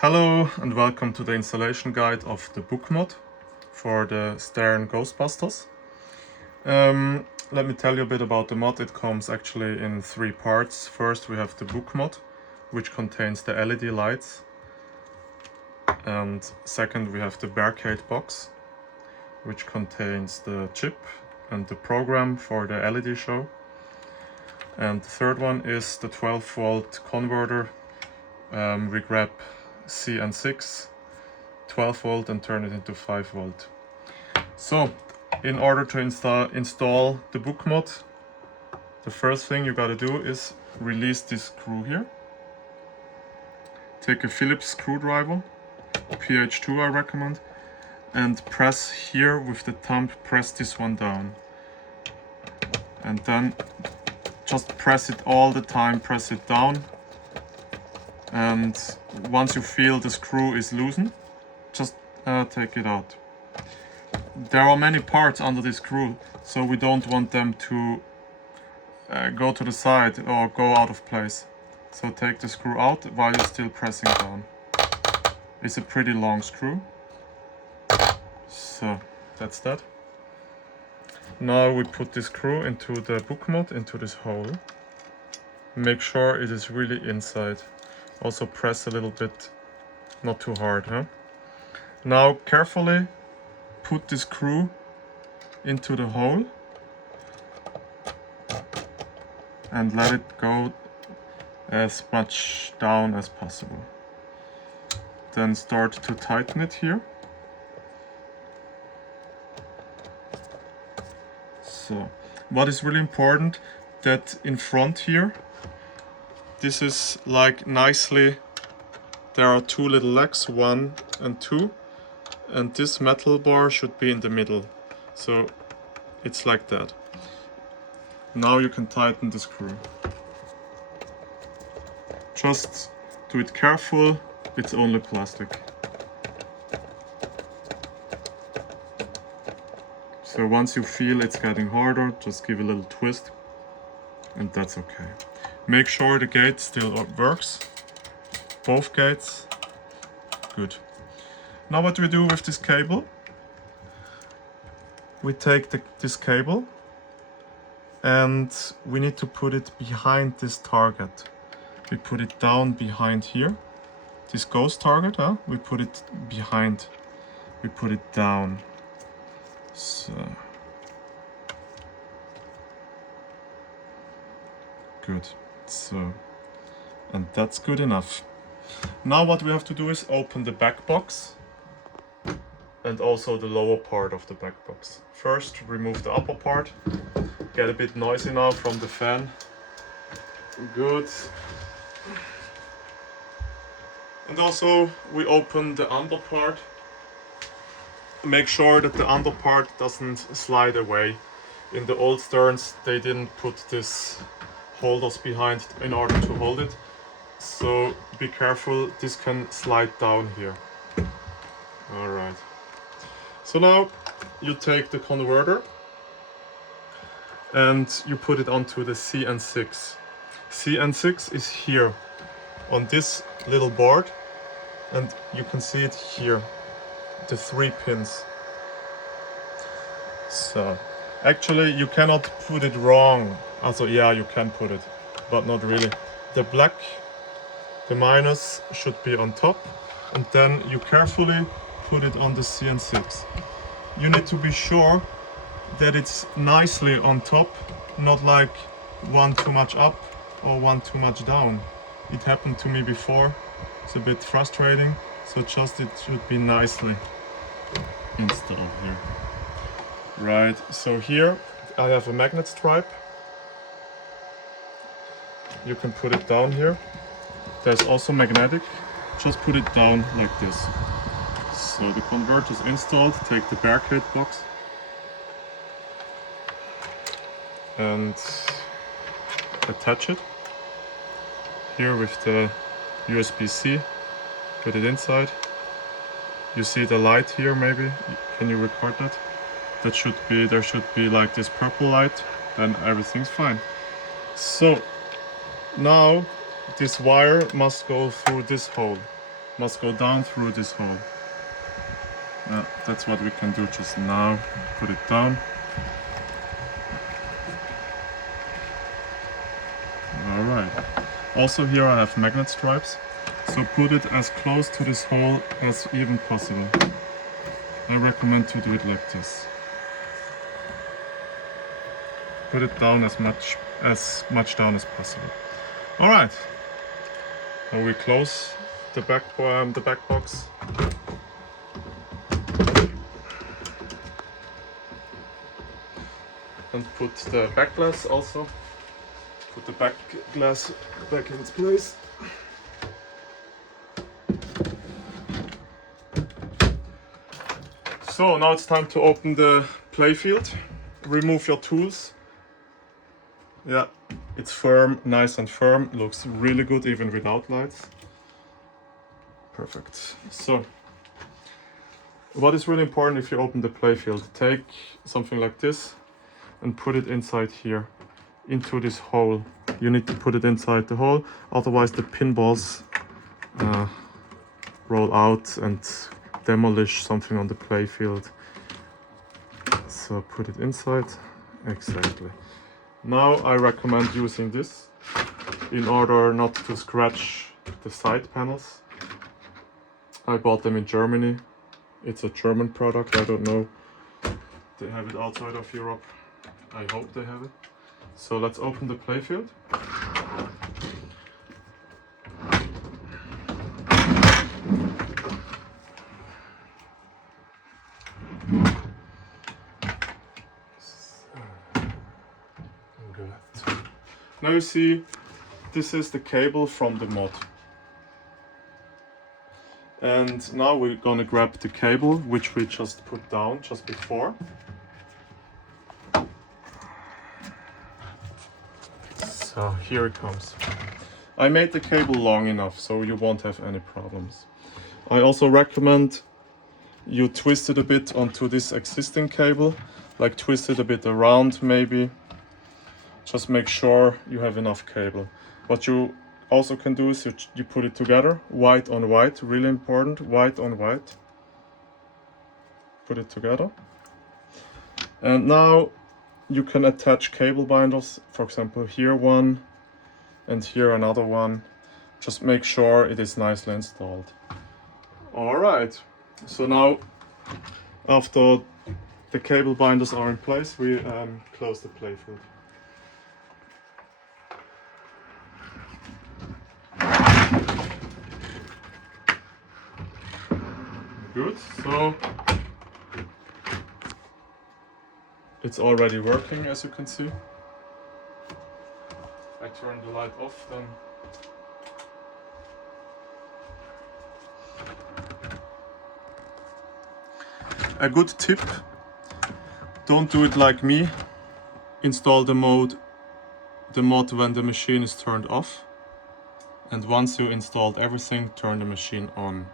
Hello and welcome to the installation guide of the book mod for the Stern Ghostbusters. Let me tell you a bit about the mod. It comes actually in three parts. First we have the book mod, which contains the LED lights. And second we have the Bearcade box, which contains the chip and the program for the LED show. And the third one is the 12-volt converter. We grab CN6 12 volt and turn it into 5 volt. So in order to install the book mod, the first thing you gotta do is release this screw here. Take a Phillips screwdriver, PH2 I recommend, and press here with the thumb, press this one down. And then just press it all the time, press it down. And once you feel the screw is loosened, just take it out. There are many parts under the screw, so we don't want them to go to the side or go out of place. So take the screw out while you're still pressing down. It's a pretty long screw. So that's that. Now we put the screw into the book mod, into this hole. Make sure it is really inside. Also press a little bit, not too hard, huh? Now carefully put the screw into the hole and let it go as much down as possible. Then start to tighten it here. So, what is really important, that in front here, this is like nicely, there are two little legs, 1 and 2, and this metal bar should be in the middle. So it's like that. Now you can tighten the screw. Just do it careful, it's only plastic. So once you feel it's getting harder, just give a little twist, and that's okay. Make sure the gate still works. Both gates. Good. Now what we do with this cable? We take this cable and we need to put it behind this target. We put it down behind here. This ghost target, we put it behind. We put it down. So. Good. So, and that's good enough. Now what we have to do is open the back box and also the lower part of the back box. First remove the upper part. Get a bit noisy now from the fan. Good. And also we open the under part. Make sure that the under part doesn't slide away. In the old Sterns they didn't put this holders behind in order to hold it, so be careful, this can slide down here. Alright, so now you take the converter and you put it onto the CN6. CN6 is here on this little board, and you can see it here, the 3 pins. So actually you cannot put it wrong. Also, yeah, you can put it, but not really. The black, the minus should be on top, and then you carefully put it on the CN6. You need to be sure that it's nicely on top, not like one too much up or one too much down. It happened to me before. It's a bit frustrating, so just it should be nicely installed here. Right, so here I have a magnet stripe. You can put it down here. There's also magnetic. Just put it down like this. So the converter is installed. Take the Bearcade box and attach it here with the USB-C. Put it inside. You see the light here, maybe? Can you record that? There should be like this purple light. Then everything's fine. So now this wire must go through this hole. must go down through this hole. That's what we can do just now. Put it down. Alright. Also here I have magnet stripes, so put it as close to this hole as even possible. I recommend to do it like this. Put it down as much down as possible. Alright. Now we close the back box. And put the back glass also. Put the back glass back in its place. So now it's time to open the playfield. Remove your tools. Yeah, it's firm, nice and firm. Looks really good even without lights. Perfect. So, what is really important if you open the playfield? Take something like this and put it inside here, into this hole. You need to put it inside the hole, otherwise the pinballs roll out and demolish something on the playfield. So put it inside, exactly. Now I recommend using this in order not to scratch the side panels. I bought them in Germany. It's a German product, I don't know. They have it outside of Europe. I hope they have it. So let's open the playfield. Now you see, this is the cable from the mod. And now we're gonna grab the cable, which we just put down just before. So here it comes. I made the cable long enough so you won't have any problems. I also recommend you twist it a bit onto this existing cable, like twist it a bit around maybe. Just make sure you have enough cable. What you also can do is you put it together, white on white, really important, white on white. Put it together. And now you can attach cable binders, for example here one and here another one. Just make sure it is nicely installed. Alright, so now after the cable binders are in place, we close the playfield. Good, so it's already working, as you can see. If I turn the light off, then a good tip, don't do it like me. Install the mod when the machine is turned off. And once you installed everything, turn the machine on.